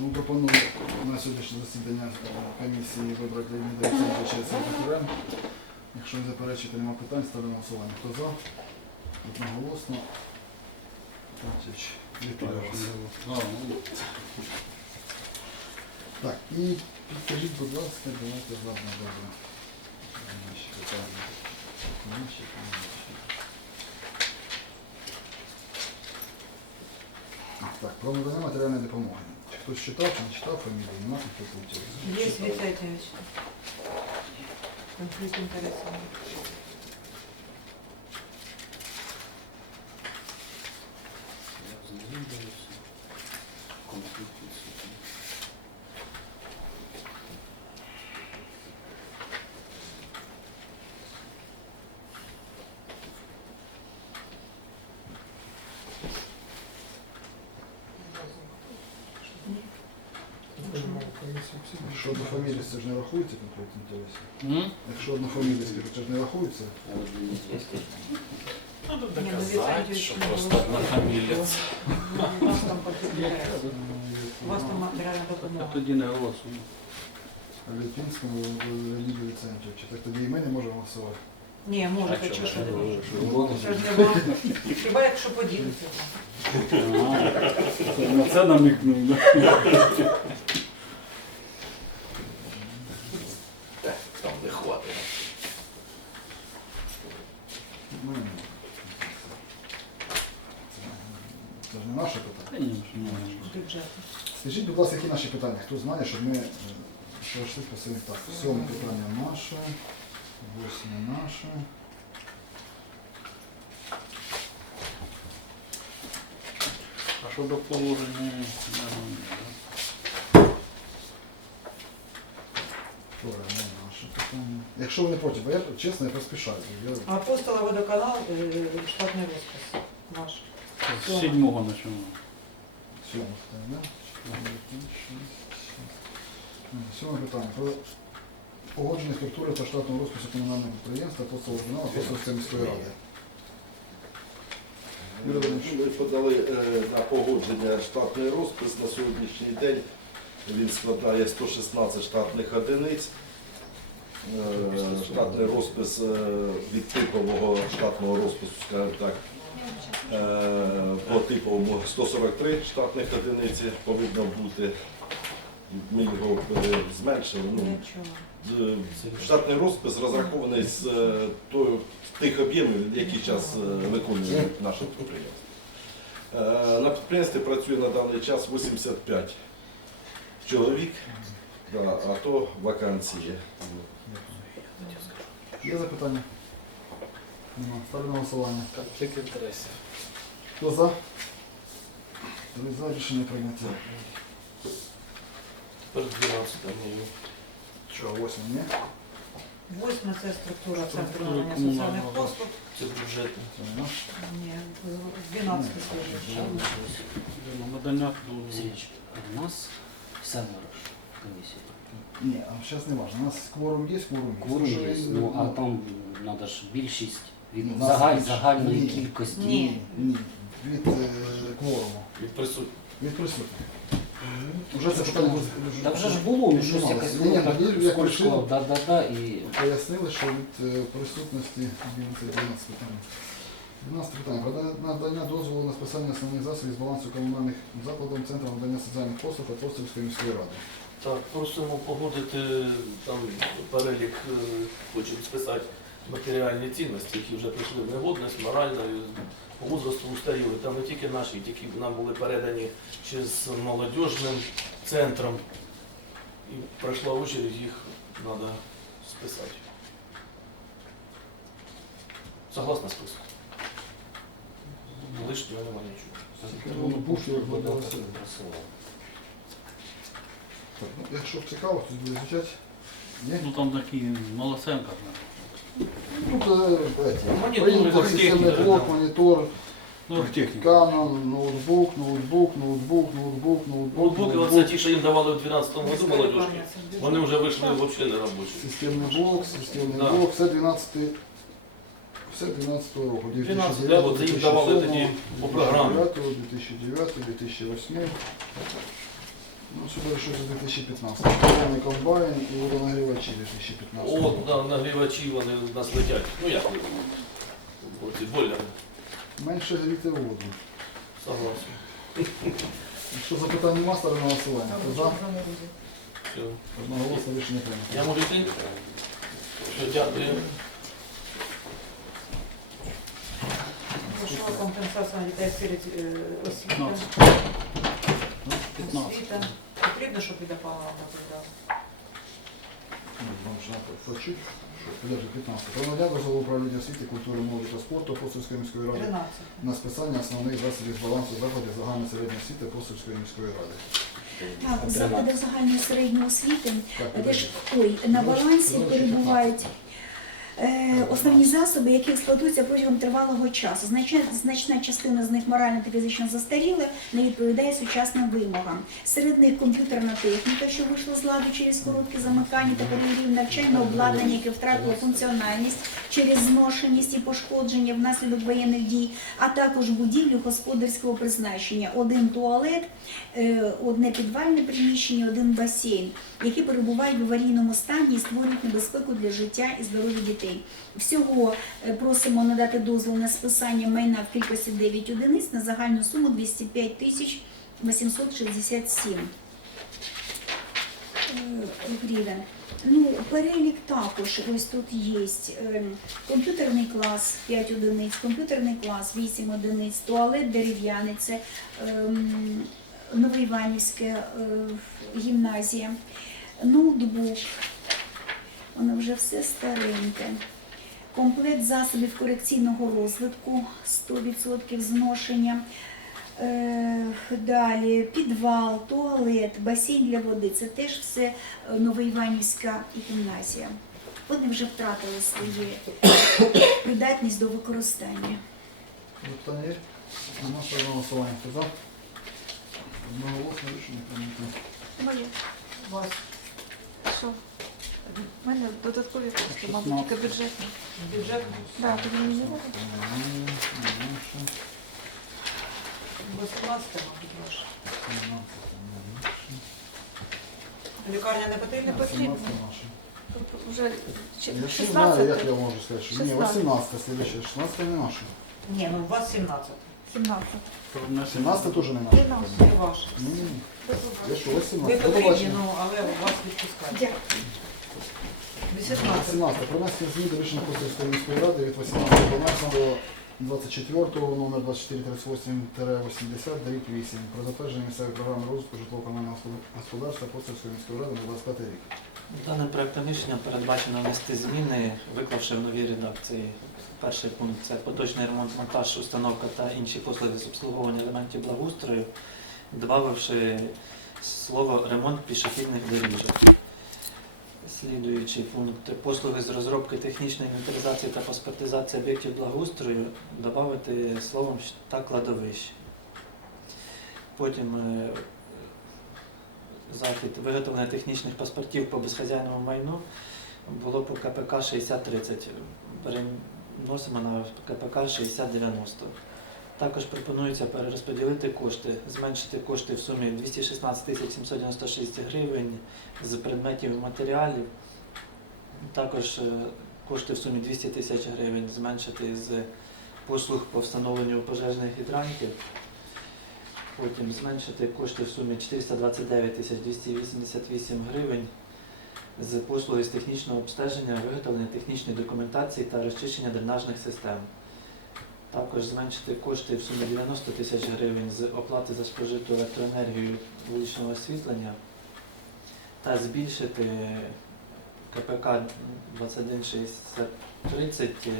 Ну, пропоную на сьогоднішнє засідання комісії вибрати Леоніда Олександровича секретарем. Якщо не заперечити, нема питань, ставимо на голосування. Хто за? Одноголосно. Значить, вітаю вас. Так, і підкажіть, будь ласка, давайте ладно, добре. Наші питання. Наші, наші. Так, про надання матеріальної допомоги. Хтось читав, фамилию, не читав фамілії, нема тут пунктів? Есть Витальевич. Конфликт интересов. Якщо однофамілість, це ж не рахується конфлікт інтересів. Якщо однофамілість, це ж не рахується. Надо Не, ну, доказать, Витальевич просто однофамилец. У вас там там допомога. Тоді не голосуємо. Леоніду Віцентьовичу. Так тоді і ми не можемо голосувати. Ні, можете, А що чого? Ну, не вам. Хіба якщо поділиться. На це намікнув. да? Там не хватит. Ну, ні. Це- Це ж не наше питання. Конечно, ну, Бюджет. Скажіть, будь ласка, які наші питання? Хто знає, щоб ми е, пройшли по своїм так. Сьоме питання наше, восьме наше. А щодо положення, Вторе не наше питання. Якщо ви не проти, бо я чесно, я поспішаю. Я... Апостола водоканал, е, штатний розпис наш. з сідьмого почнемо. Сьоме питання, да? Сьоме питання. Про погодження структури та штатного розпису комунального підприємства апостолу журналу апостольської міської ради. Ми подали е, на погодження штатний розпис на сьогоднішній день. Він складає 116 штатних одиниць. Е, Штатний розпис е, від типового штатного розпису, скажімо так, по типовому 143 штатних одиниці повинно бути. Ми його е, зменшили. Ну, Е, Штатний розпис розрахований з е, тою- тих об'ємів, які зараз виконує наше підприємство. Е, На підприємстві працює на даний час 85 чоловік, а то вакансії. Є запитання? Нема. Ставлю на голосування. Конфликт интересов. Хто за? Три за рішення прийняття. Тепер 12 мені. Що, восьме, ні? Восьме це структура центру надання соціальних послуг. Це бюджетне. Ні, 12 служить. Надання у нас семеро ж в комісії. Ні, а зараз не важливо. У нас кворум є, кворум є. Кворум є, ну а там треба ж більшість від У нас загаль, більше. загальної Ні. кількості. Ні. Ні, від е, кворуму. Від присутніх. Від присутніх. Уже це питання буде. Та вже ж було, ну щось якось Ні, ні, як скользко, да-да-да, і пояснили, що від е, присутності 11 питання. 12 питання. Про надання дозволу на списання основних засобів з балансу комунальних закладів Центру надання соціальних послуг та Апостольської міської ради. Так, просимо погодити там перелік, е, хочуть списати матеріальні цінності, які вже прийшли в негодність, морально, по возрасту устаріли. Там не тільки наші, які нам були передані ще з молодіжним центром. І пройшла очередь, їх треба списати. Согласно списку. Лишнього нема нічого. Ну, Якщо цікаво, хтось буде звучати. Ну там такі малосенка. Ну, техніка, системний да. блок, монітор, Ну, техніка. Canon, ноутбук, ноутбук, ноутбук, ноутбук, ноутбук, Ноутбуки, оце ті, що їм давали у 12-му году молодіжки. Вони вже вийшли взагалі не робочі. Системний блок, системний Да. блок, все 12 все 12 року. 12, да, от їм давали тоді по програмі. 2009, 2009, 2008. Ну, сюди щось з 2015. Повний комбайн і водонагрівачі 2015. О, да, нагрівачі вони у нас летять. Ну як? Оці бойлери. Менше гріти воду. Согласен. Якщо запитань нема, ставлю на голосування. Хто за? Все. Одноголосно рішення прийнято. Я можу йти? Все, дякую. Грошова компенсація на дітей сиріт е, освіти. 15. 15. Освіта. Потрібно, щоб від опалення доповідав. Ну, Вам. Що, 15. Про надання дозволу управління освіти, культури, молоді та спорту Апостольської міської ради 13. на списання основних засобів з балансу заходів загальної середньої освіти Апостольської міської ради. Так, в закладах загальної середньої освіти Так, де ж ой, на балансі перебувають основні засоби, які експлуатуються протягом тривалого часу. Значна, значна частина з них морально та фізично застаріли, не відповідає сучасним вимогам. Серед них комп'ютерна техніка, що вийшла з ладу через короткі замикання та перегрів навчальне обладнання, яке втратило функціональність через зношеність і пошкодження внаслідок воєнних дій, а також будівлю господарського призначення, один туалет, е, одне підвальне приміщення, один басейн, які перебувають в аварійному стані і створюють небезпеку для життя і здоров'я дітей. Всього е, просимо надати дозвіл на списання майна в кількості 9 одиниць на загальну суму 205 тисяч 867 е, гривень. Ну, перелік також ось тут є. Ем, Комп'ютерний клас 5 одиниць, комп'ютерний клас 8 одиниць, туалет дерев'яний, це ем, Новоіванівська е, гімназія, ноутбук, воно вже все стареньке. Комплект засобів корекційного розвитку 100% зношення. Е, Далі підвал, туалет, басейн для води це теж все е, Новоіванівська гімназія. Вони вже втратили свою придатність до використання. Запитання? Нема на голосування. Хто за? Одноголосно рішення прийнято. Моє. Вас. Що? У мене додаткові кошти, мабуть, тільки бюджетні. Бюджет Да, тобі не знаю. Ні, нема ще. 18 мабуть, ваш. 17 нема. Лікарня не потрібна? Не потрібно. 17 нема ще. Тут Вже чи- Я ж не знаю, як 16, я можу сказати, що ні, 16. 18 следующее, 16 не наше. Ні, ну у вас 17. 17. 17 теж не наше. 13. Не ваш. Ні, ні. Я що, Ви 18. Потрібні, ну, але вас відпускають. Дякую. 18. 17. Про внесення змін до рішення Косівської міської ради від 18.12 24 номер 2438-80 дріб 8 про затвердження місцевої програми розвитку житлово-комунального господарства Косівської міської ради на 25 рік. Даним проектом рішення передбачено внести зміни, виклавши в новій редакції. Перший пункт це поточний ремонт, монтаж, установка та інші послуги з обслуговування елементів благоустрою, додавши слово ремонт пішохідних доріжок. Слідуючий пункт послуги з розробки технічної інвентаризації та паспортизації об'єктів благоустрою додати словом та кладовищ. Потім е, захід виготовлення технічних паспортів по безхазяйному майну було по КПК 6030. Переносимо на КПК 6090. Також пропонується перерозподілити кошти, зменшити кошти в сумі 216 тисяч 796 гривень з предметів і матеріалів. Також е, кошти в сумі 200 тисяч гривень зменшити з послуг по встановленню пожежних гідрантів. Потім зменшити кошти в сумі 429 тисяч 288 гривень з послуги з технічного обстеження, виготовлення технічної документації та розчищення дренажних систем. Також зменшити кошти в сумі 90 тисяч гривень з оплати за спожиту електроенергію вуличного освітлення та збільшити КПК 216030 е,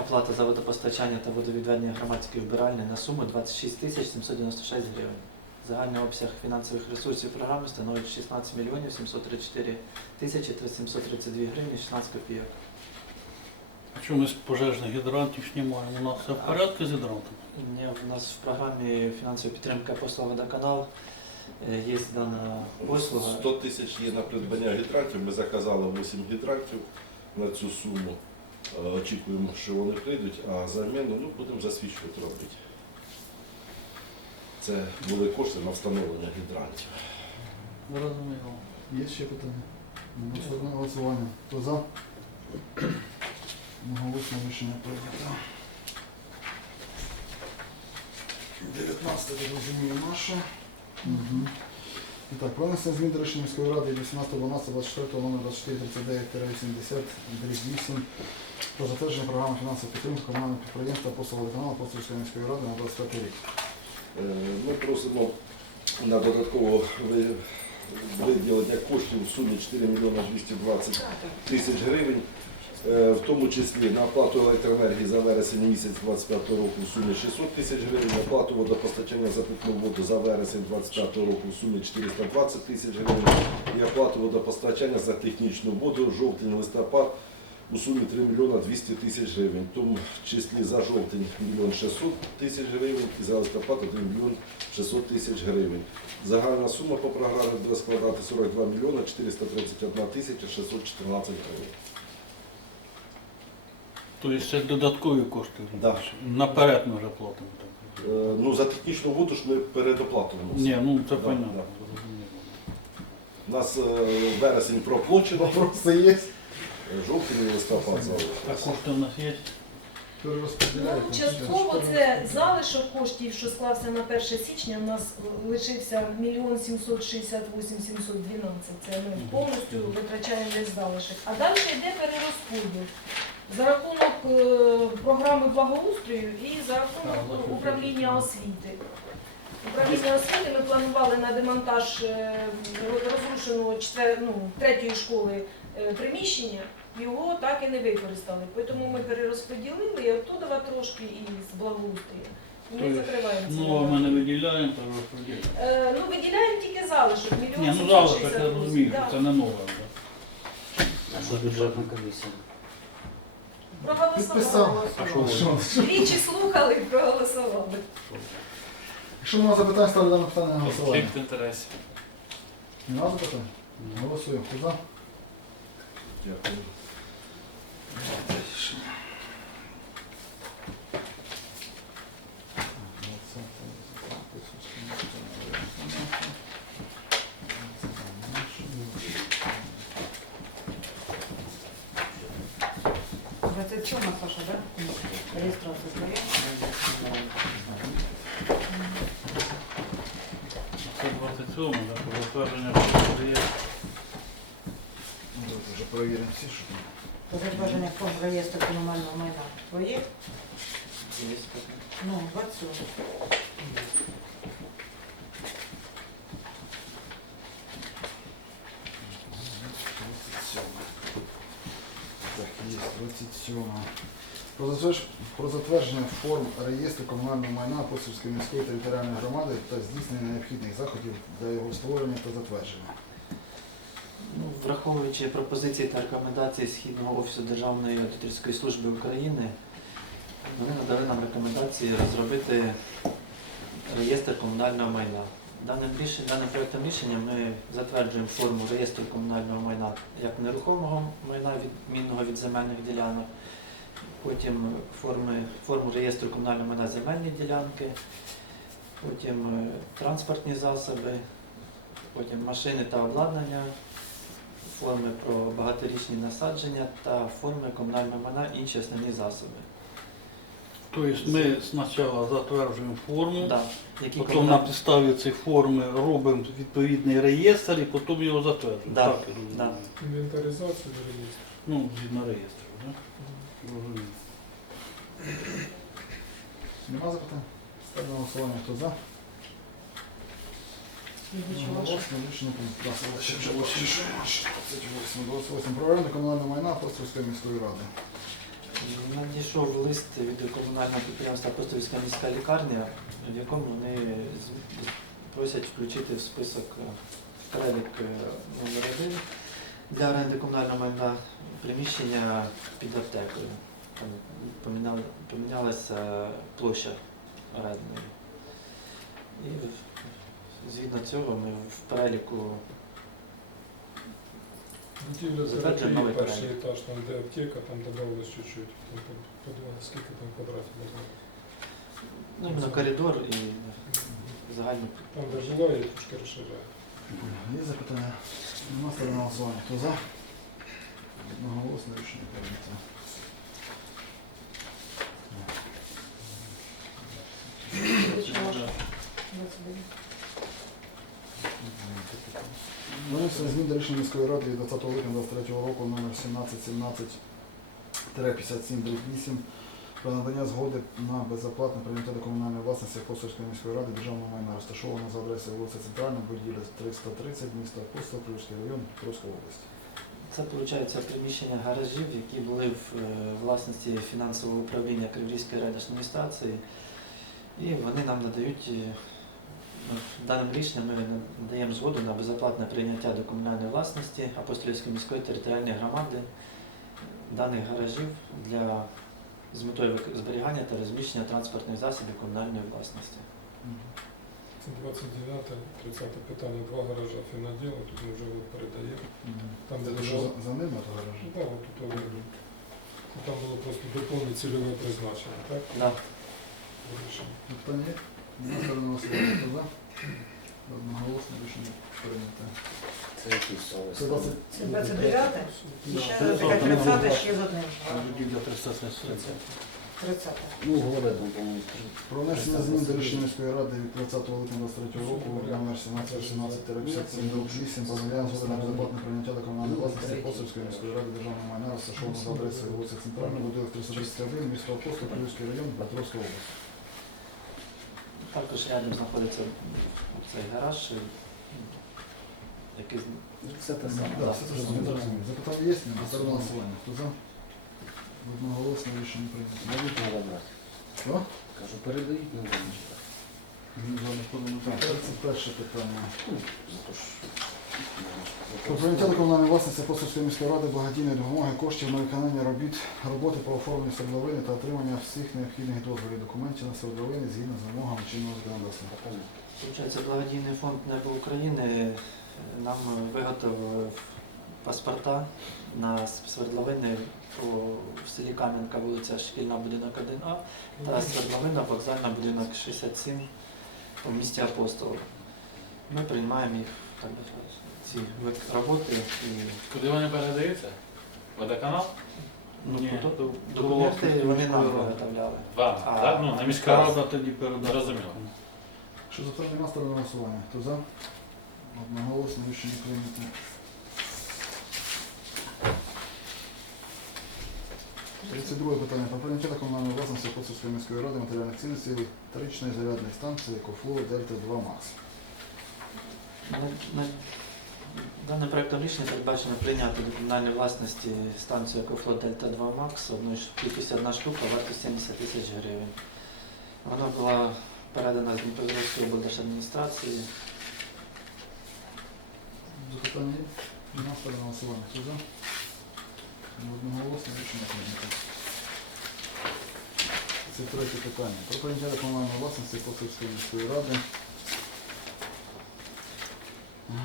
оплата за водопостачання та водовідведення громадської вбиральні на суму 26 тисяч 796 гривень. Загальний обсяг фінансових ресурсів програми становить 16 мільйонів 734 тисячі 732 гривні 16 копійок. А чому ми з пожежних гідрантів знімаємо? У нас все в порядку з гідрантами? Ні, У нас в програмі фінансова підтримка посла водоканал е, є дана послуга. 100 тисяч є на придбання гідрантів. Ми заказали 8 гідрантів на цю суму. Е, Очікуємо, що вони прийдуть, а заміну ну, будемо засвідчувати робити. Це були кошти на встановлення гідрантів. Зрозуміло. Є ще питання? Голосування. Хто за? Одноголосно рішення прийнято. 19 я розумію, наше. Угу. І так, про внесення змін до рішення міської ради від 18.12.24 номер 2439-80 8 про затвердження програми фінансової підтримки комунального підприємства послуга водоканалу Апостольської міської ради на 25 рік. Е, Ми просимо на додатково ви- виділення коштів в сумі 4 мільйони 220 тисяч гривень, в тому числі на оплату електроенергії за вересень місяць 25 року в сумі 600 тисяч гривень, на оплату водопостачання за питну воду за вересень 25 року в сумі 420 тисяч гривень і оплату водопостачання за технічну воду жовтень-листопад у сумі 3 мільйона 200 тисяч гривень, в тому числі за жовтень 1 мільйон 600 тисяч гривень і за листопад 1 мільйон 600 тисяч гривень. Загальна сума по програмі буде складати 42 мільйона 431 тисяча 614 гривень. Тобто це додаткові кошти. Да. Наперед ми вже платимо. Так. Е, Ну, за технічну воду ж ми передоплатуємо. Ні, ну це Да, понятно. да. У нас е, вересень проплачено, Вопроси є? е, жовтень і листопад А залишився. кошти у нас є? Ну, частково це залишок коштів, що склався на 1 січня. У нас лишився мільйон 768 712. Це ми повністю витрачаємо весь залишок. А далі йде перерозподіл за рахунок е, програми благоустрою і за рахунок управління освіти. Управління освіти ми планували на демонтаж е, розрушеного четвер... ну, третьої школи е, приміщення. Його так і не використали. Тому ми перерозподілили і оттуда трошки і з благоустрою. Ми Тобто, закриваємо Ну, а ми не виділяємо, то розподіляємо. Е, Ну, виділяємо тільки залишок. Мільйон Ні, ну залишок, я розумію, Да. це не нове. А що бюджетна комісія? Проголосували. Що? Що? Двічі слухали і проголосували. Якщо нема запитань, ставлю дане питання на голосування. Конфлікт інтересів. Нема запитань? Голосуємо. Хто за? Дякую. Саша, так? Реєстрація своя. Це 27, да, про затвердження реєстру. Давайте вже перевіримо всі, що там. По затвердження форм реєстру комунального майна. Твоє? Ну, 27. Так, є 27. Про затвердження форм реєстру комунального майна Апостольської міської територіальної громади та здійснення необхідних заходів для його створення та затвердження. Ну, враховуючи пропозиції та рекомендації Східного офісу Державної аудиторської служби України, вони надали нам рекомендації розробити реєстр комунального майна. Даним рішенням, даним проектом рішення ми затверджуємо форму реєстру комунального майна як нерухомого майна, відмінного від земельних ділянок, потім форми, форму реєстру комунального майна земельні ділянки, потім е, транспортні засоби, потім машини та обладнання, форми про багаторічні насадження та форми комунального майна інші основні засоби. Тобто ми спочатку затверджуємо форму, Да, потім на підставі цієї форми робимо відповідний реєстр і потім його затверджуємо. Да, Так, да. Інвентаризацію реєстру. Ну, згідно реєстру, так? Розумію. Нема запитань? Ставлю на голосування. Хто за? Голосно, рішення прийнято. Ще вже більше, що наше. 28. 28. Про оренду комунального майна Апостольської міської ради. Надійшов лист від комунального підприємства Апостольська міська лікарня, в якому вони з- просять включити в список е, перелік е, номер один для оренди комунального майна приміщення під аптекою. Там поміняли- помінялася площа орендної. І в- згідно цього ми в переліку Будівля терапії, новий перший перелік. етаж, там де аптека, там додавалось чуть-чуть. Там по- подивилися, скільки там квадратів додавалось. ну, іменно коридор і загальний Там де була, я трошки розширяю. Є запитання? Нема ставлю на голосування. Хто за? Одноголосно рішення прийнято. Вноситься змін до рішення міської ради від 20 липня 23 року номер 1717-57-8 про надання згоди на безоплатне прийняття до комунальної власності Апостольської міської ради державного майна розташовано за адресою вулиця Центральна, будівля 330, місто Апостол, Київський район, Петровська область. Це виходить приміщення гаражів, які були в е, власності фінансового управління Криворізької райдержадміністрації. І вони нам надають е, ну, даним рішенням ми надаємо згоду на безоплатне прийняття до комунальної власності Апостольської міської територіальної громади даних гаражів для з метою зберігання та розміщення транспортних засобів комунальної власності. Це 29 30 питання, два гаража фіноділу, тут ми вже от передаємо. Там, Це було, за, за ними, то гаражі? ну, да, от тут вони. Там було просто доповнити цільове призначення, так? Да. Питання є? Нема ставлю на голосування. Хто за? Одноголосно рішення прийнято. Це якісь Це 20... Це 29 Да. ще Це така 30 ще з одним. Будівля 330. 30 Ну, голова, по-моєму, Про внесення змін до рішення міської ради від 30 липня 23 року номер 1718-58 про надання згоди на безоплатне прийняття до комунальної власності Апостольської міської ради державного майна розташовано за адресою вулиця Центральна, будинок 331, місто Апостол, Київський район, Петровська область. Також рядом знаходиться цей гараж, який це те саме. Да, все те зрозумів. Запитання є? Ні? Ставлю на голосування. Хто за? Одноголосно рішення прийнято. Навіть треба брати. Що? Кажу, передають, не треба читати. Тепер Це перше питання. Зато ж... Про прийняття до комунальної власності Апостольської міської ради благодійної допомоги коштів на виконання робіт роботи по оформленню свердловини та отримання всіх необхідних дозволів документів на свердловини згідно з вимогами чинного законодавства. Получається, благодійний фонд Небо України нам виготовив паспорта на свердловини в селі Кам'янка, вулиця Шкільна, будинок 1А, та свердловина, вокзальна, будинок 67 у місті Апостол. Ми приймаємо їх так би сказати, ці роботи і Куди вони передаються? Водоканал? ну, Ні, до- до- документи вони нам виготовляли. Вам, А, так? Ну, на Міська рада тоді передала. Зрозуміло. Що за питання на голосування? Хто за? Одноголосно рішення прийнято. Тридцять друге питання. Про прийняття комунальної власності Апостольської міської ради матеріальних цінностей електричної зарядної станції Екофло Дельта 2 Макс. На- Даним проектом рішення передбачено прийняти до комунальної власності станцію Екофлот Дельта 2 Макс, одної кількість одна штука, вартість 70 тисяч гривень. Вона була передана з Дніпропетровської облдержадміністрації. Запитання є? Нема ставлю на голосування. Хто за? Одноголосно рішення прийнято. Це третє питання. Про прийняття комунальної власності Апостольської міської ради.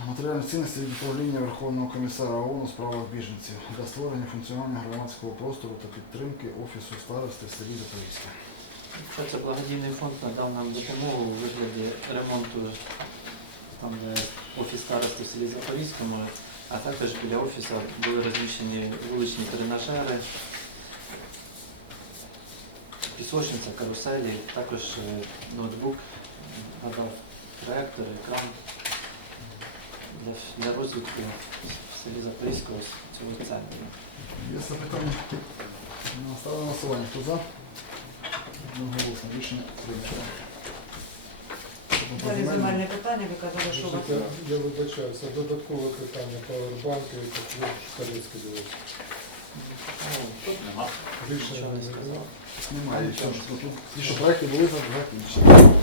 Матеріальні цінності від управління Верховного комісара ООН у справах біженців для створення функціонування громадського простору та підтримки Офісу старости в селі Запорізьке. Це благодійний фонд надав нам допомогу у вигляді ремонту там, де офіс старости в селі Запорізькому, а також біля офісу були розміщені вуличні тренажери, пісочниця, каруселі, також е, ноутбук, надав проектор, екран для, для розвитку в селі Запорізького цього центру. Є запитання? Ну, Ставлю голосування. Хто за? Одноголосно рішення прийнято. Далі земельне питання, ви казали, що у вас Я вибачаюся, додаткове питання Павербанки, як Калецький дивився. Нема. Рішення не. Немає. Ті, що проекти були закінчені.